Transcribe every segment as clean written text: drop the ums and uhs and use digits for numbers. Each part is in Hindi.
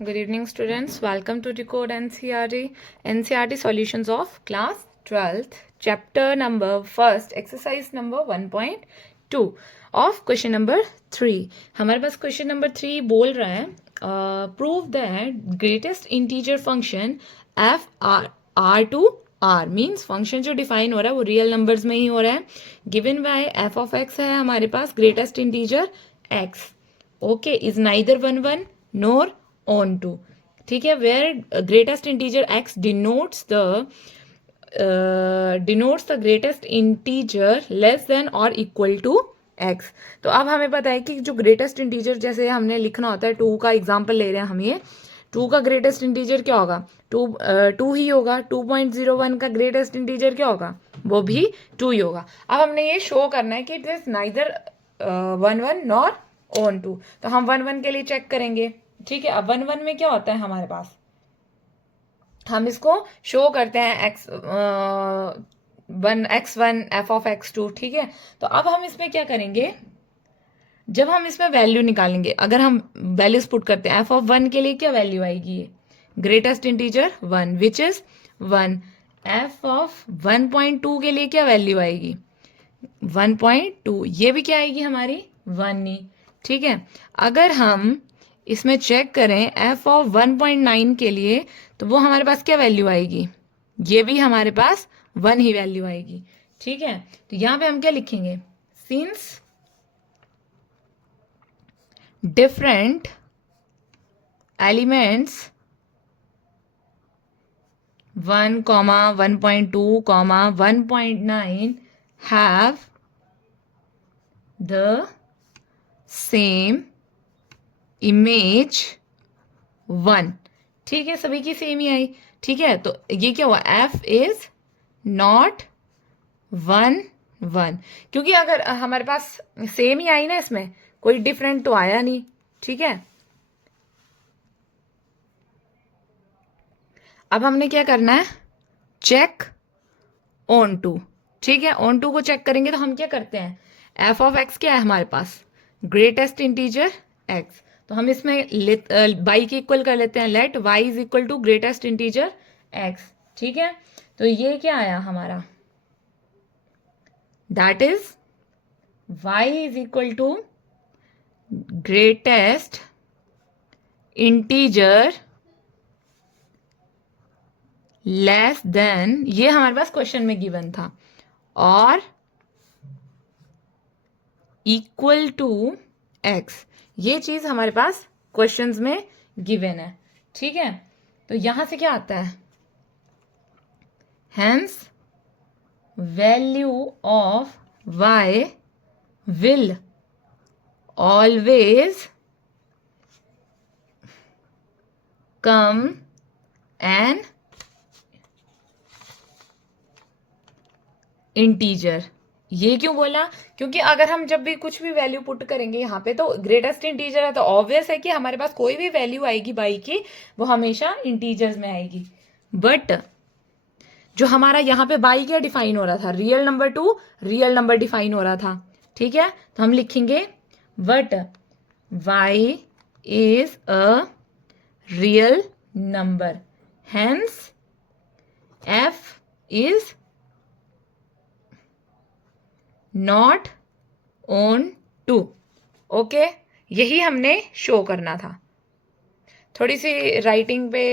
Good evening, students. Welcome to Decode NCERT Solutions of Class 12th, Chapter number 1st, Exercise number 1.2 of question number 3. हमारे पास question number 3 बोल रहा है prove that greatest integer function f r to r means function जो define हो रहा है वो real numbers में ही हो रहा है. Given by f of x है हमारे पास greatest integer x. Okay, is neither 1 nor on to. ठीक है, where greatest integer x denotes the greatest integer less than or equal to x. तो अब हमें पता है कि जो greatest integer जैसे हमने लिखना होता है 2 का एग्जाम्पल ले रहे हैं हम ये 2 का ग्रेटेस्ट इंटीजर क्या होगा 2 ही होगा. 2.01 का ग्रेटेस्ट इंटीजर क्या होगा वो भी 2 ही होगा. अब हमने ये शो करना है कि it is neither 1 nor on 2. तो हम 1 के लिए चेक करेंगे. ठीक है, अब 1 में क्या होता है हमारे पास हम इसको शो करते हैं x1 f of x2. ठीक है, तो अब हम इसमें क्या करेंगे जब हम इसमें वैल्यू निकालेंगे अगर हम वैल्यूज पुट करते हैं f of 1 के लिए क्या वैल्यू आएगी ये greatest integer 1 which is 1. f of 1.2 के लिए क्या वैल्यू आएगी 1.2 ये भी क्या आएगी हमारी 1 ही. ठीक है, अगर हम इसमें चेक करें f ऑफ 1.9 के लिए तो वो हमारे पास क्या वैल्यू आएगी ये भी हमारे पास 1 ही वैल्यू आएगी. ठीक है, तो यहां पे हम क्या लिखेंगे since different elements 1, 1.2, 1.9 have the same image 1. ठीक है, सभी की सेम ही आई. ठीक है, तो ये क्या हुआ f is not 1 1 क्योंकि अगर हमारे पास सेम ही आई ना इसमें कोई डिफरेंट तो आया नहीं. ठीक है, अब हमने क्या करना है चेक ऑन टू. ठीक है, ऑन टू को चेक करेंगे तो हम क्या करते हैं f ऑफ x क्या है हमारे पास ग्रेटेस्ट इंटीजर x. तो हम इसमें बाई के इक्वल कर लेते हैं let y is equal to greatest integer x. ठीक है, तो ये क्या आया हमारा that is y is equal to greatest integer less than ये हमारे पास क्वेश्चन में गिवन था और इक्वल टू x. ये चीज हमारे पास क्वेश्चंस में गिवन है. ठीक है, तो यहां से क्या आता है hence value of y will always come an integer. ये क्यों बोला क्योंकि अगर हम जब भी कुछ भी वैल्यू पुट करेंगे यहाँ पे तो ग्रेटेस्ट इंटीजर है तो ऑब्वियस है कि हमारे पास कोई भी वैल्यू आएगी बाई की वो हमेशा इंटीजर्स में आएगी. बट जो हमारा यहाँ पे बाई क्या डिफाइन हो रहा था real number two real number define हो रहा था. ठीक है, तो हम लिखेंगे but y is a real number hence f is not on 2. Okay, यही हमने शो करना था. थोड़ी सी राइटिंग पे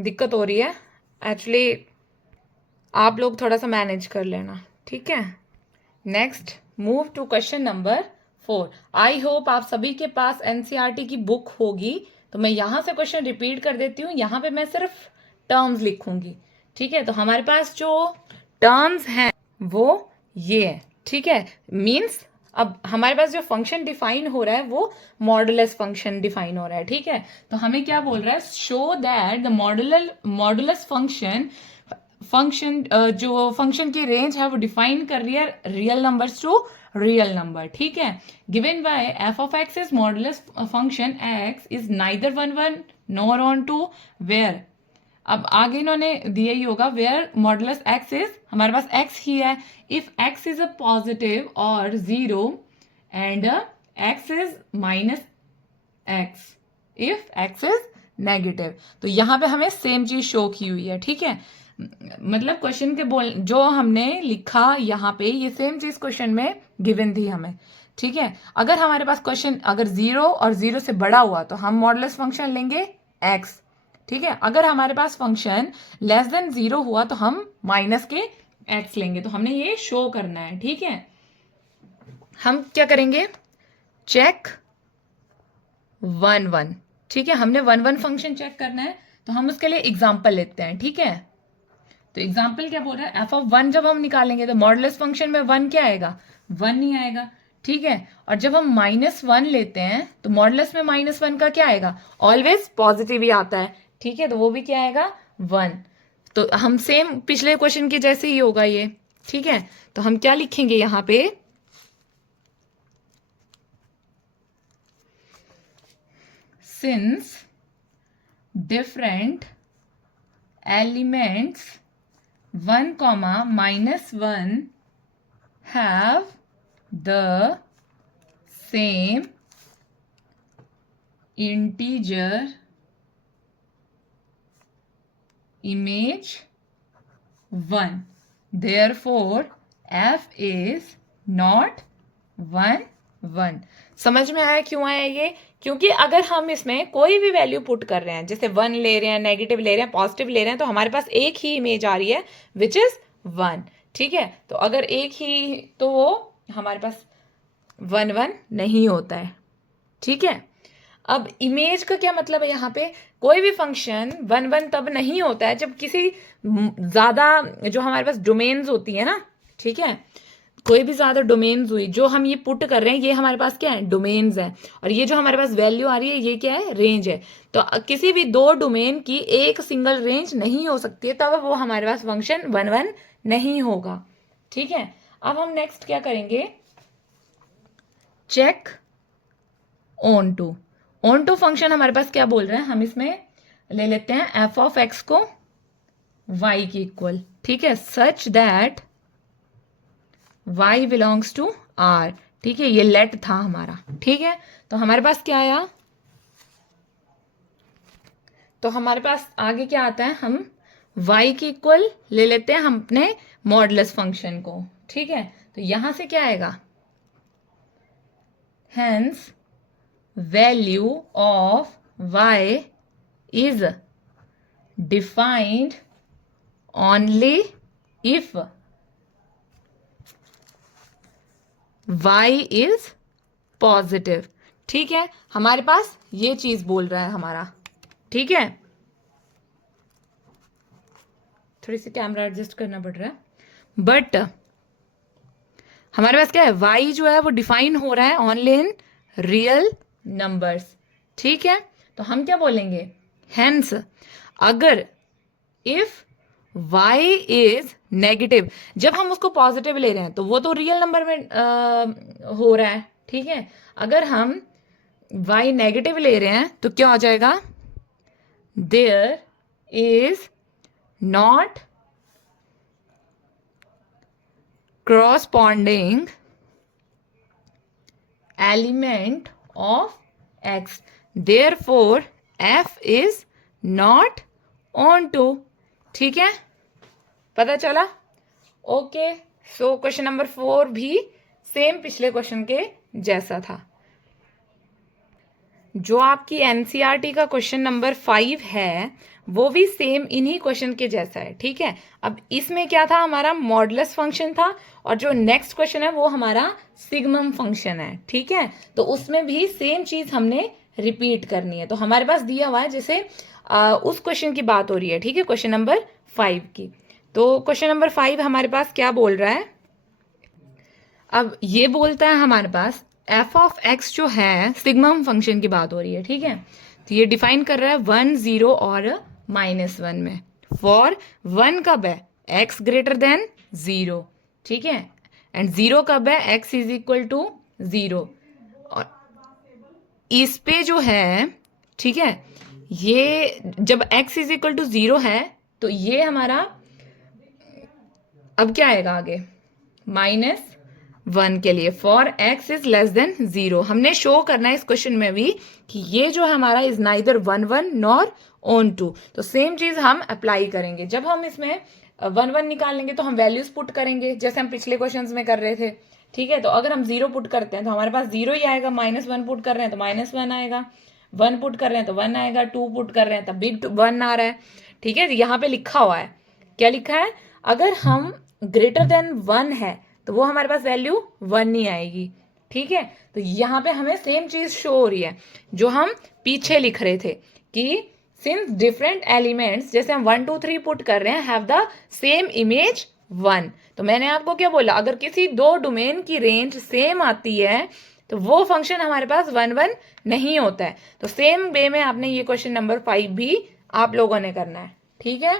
दिक्कत हो रही है एक्चुअली आप लोग थोड़ा सा मैनेज कर लेना. ठीक है, next move to question number 4. I hope आप सभी के पास एनसीईआरटी की बुक होगी. तो मैं यहां से क्वेश्चन रिपीट कर देती हूँ. यहां पे मैं सिर्फ टर्म्स लिखूंगी. ठीक है, तो हमारे पास जो टर्म्स हैं वो ये है. ठीक है, मीन्स अब हमारे पास जो फंक्शन डिफाइन हो रहा है वो मॉडुलस फंक्शन डिफाइन हो रहा है. ठीक है, तो हमें क्या बोल रहा है show that the modulus function जो फंक्शन की रेंज है वो डिफाइन कर रही है real numbers to real number. ठीक है, given by f of x is modulus function x is neither 1 nor on 2 where. अब आगे इन्होंने दिया ही होगा वेयर मॉडुलस x इज हमारे पास x ही है. If x is a positive और 0 and x is minus x. if x is negative. तो यहाँ पे हमें सेम चीज शो की हुई है, ठीक है। मतलब क्वेश्चन के जो हमने लिखा यहाँ पे, ये सेम चीज क्वेश्चन में गिवन थी हमें, ठीक है। अगर हमारे पास क्वेश्चन अगर 0 और 0 से बड़ा हुआ तो हम मॉडुलस फंक्शन लेंगे x, ठीक है। अगर हमारे पास फंक्शन लेस देन 0 हुआ तो हम माइनस के x लेंगे। तो हमने ये शो करना है, ठीक है। हम क्या करेंगे, चेक 1 1, ठीक है। हमने 1 1 फंक्शन चेक करना है, तो हम उसके लिए एग्जाम्पल लेते हैं, ठीक है। तो एग्जाम्पल क्या बोल रहा है, f(1) जब हम निकालेंगे तो मॉडुलस फंक्शन में 1 क्या आएगा, 1 नहीं आएगा, ठीक है। और जब हम -1 लेते हैं तो मॉडुलस में -1 का क्या आएगा, ऑलवेज पॉजिटिव ही आता है, ठीक है। तो वो भी क्या आएगा, 1। तो हम सेम पिछले क्वेश्चन के जैसे ही होगा ये, ठीक है। तो हम क्या लिखेंगे यहां पे, since different elements 1, -1 have the same integer image 1, therefore f is not 1 1। समझ में आया क्यों आया ये, क्योंकि अगर हम इसमें कोई भी वैल्यू पुट कर रहे हैं, जैसे 1 ले रहे हैं, नेगेटिव ले रहे हैं, पॉजिटिव ले रहे हैं, तो हमारे पास एक ही इमेज आ रही है विच इज 1, ठीक है। तो अगर एक ही, तो वो हमारे पास 1 1 नहीं होता है, ठीक है। अब इमेज का क्या मतलब है, यहाँ पे कोई भी फंक्शन 1 1 तब नहीं होता है जब किसी ज्यादा, जो हमारे पास डोमेन्स होती है ना, ठीक है, कोई भी ज्यादा डोमेन्स हुई, जो हम ये पुट कर रहे हैं ये हमारे पास क्या है, डोमेन्स है, और ये जो हमारे पास वैल्यू आ रही है ये क्या है, रेंज है। तो किसी भी दो डोमेन की एक सिंगल रेंज नहीं हो सकती है, तब वो हमारे पास फंक्शन 1 1 नहीं होगा, ठीक है। अब हम नेक्स्ट क्या करेंगे, चेक ऑन टू फंक्शन हमारे पास क्या बोल रहे हैं, हम इसमें ले लेते हैं f(x) को y की इक्वल, ठीक है, such that y belongs to r, ठीक है। ये लेट था हमारा, ठीक है। तो हमारे पास क्या आया, तो हमारे पास आगे क्या आता है, हम y की इक्वल ले लेते हैं हम अपने मॉडुलस फंक्शन को, ठीक है। तो यहां से क्या आएगा, hence value of y is defined only if y is positive, ठीक है। हमारे पास ये चीज बोल रहा है हमारा, ठीक है। थोड़ी सी कैमरा एडजस्ट करना पड़ रहा है, बट हमारे पास क्या है, y जो है वो डिफाइन हो रहा है ओनली इन रियल नंबर्स, ठीक है। तो हम क्या बोलेंगे, हेंस अगर इफ y इज नेगेटिव, जब हम उसको पॉजिटिव ले रहे हैं तो वो तो रियल नंबर में हो रहा है, ठीक है। अगर हम y नेगेटिव ले रहे हैं तो क्या हो जाएगा, there is not corresponding element of x, therefore f is not onto, ठीक है, पता चला, ओके। सो क्वेश्चन नंबर 4 भी सेम पिछले क्वेश्चन के जैसा था। जो आपकी एनसीईआरटी का क्वेश्चन नंबर 5 है वो भी सेम इन्हीं क्वेश्चन के जैसा है, ठीक है। अब इसमें क्या था, हमारा मॉडुलस फंक्शन था, और जो नेक्स्ट क्वेश्चन है वो हमारा सिग्मम फंक्शन है, ठीक है। तो उसमें भी सेम चीज हमने रिपीट करनी है। तो हमारे पास दिया हुआ है, जैसे उस क्वेश्चन की बात हो रही है, ठीक है, क्वेश्चन नंबर 5 की। तो क्वेश्चन नंबर 5 हमारे पास क्या बोल रहा है, अब ये बोलता है हमारे पास f(x) जो है सिग्मम फंक्शन की बात हो रही है, ठीक है। तो ये डिफाइन कर रहा है 1 0 और -1 में, फॉर 1 कब है, x ग्रेटर देन 0, ठीक है, एंड 0 कब है, x इज इक्वल टू 0। और इस पे जो है, ठीक है, ये जब x इज इक्वल टू 0 है तो ये हमारा अब क्या आएगा आगे, 1 के लिए for x is less than 0 हमने शो करना है इस क्वेश्चन में भी कि ये जो है हमारा इज नाइदर 1 1 नॉर ऑन 2। तो सेम चीज हम अप्लाई करेंगे। जब हम इसमें 1 1 निकाल लेंगे तो हम वैल्यूज पुट करेंगे जैसे हम पिछले क्वेश्चन में कर रहे थे। ठीक है, तो अगर हम 0 पुट करते हैं तो हमारे पास 0 ही आएगा, -1 पुट कर रहे हैं तो -1 आएगा, 1 पुट कर रहे हैं तो 1 आएगा, 2 पुट कर रहे हैं तब भी 1 आ रहा है। ठीक है, यहाँ पे लिखा हुआ है, क्या लिखा है, अगर हम ग्रेटर देन 1 है तो वो हमारे पास वैल्यू 1 नहीं आएगी। ठीक है, तो यहाँ पे हमें सेम चीज शो हो रही है जो हम पीछे लिख रहे थे कि सिंस डिफरेंट एलिमेंट्स, जैसे हम 1 2 3 पुट कर रहे हैं, हैव द सेम इमेज 1। तो मैंने आपको क्या बोला, अगर किसी दो डोमेन की रेंज सेम आती है तो वो फंक्शन हमारे पास 1 1 नहीं होता है। तो सेम वे में आपने ये क्वेश्चन नंबर 5 भी आप लोगों ने करना है। ठीक है।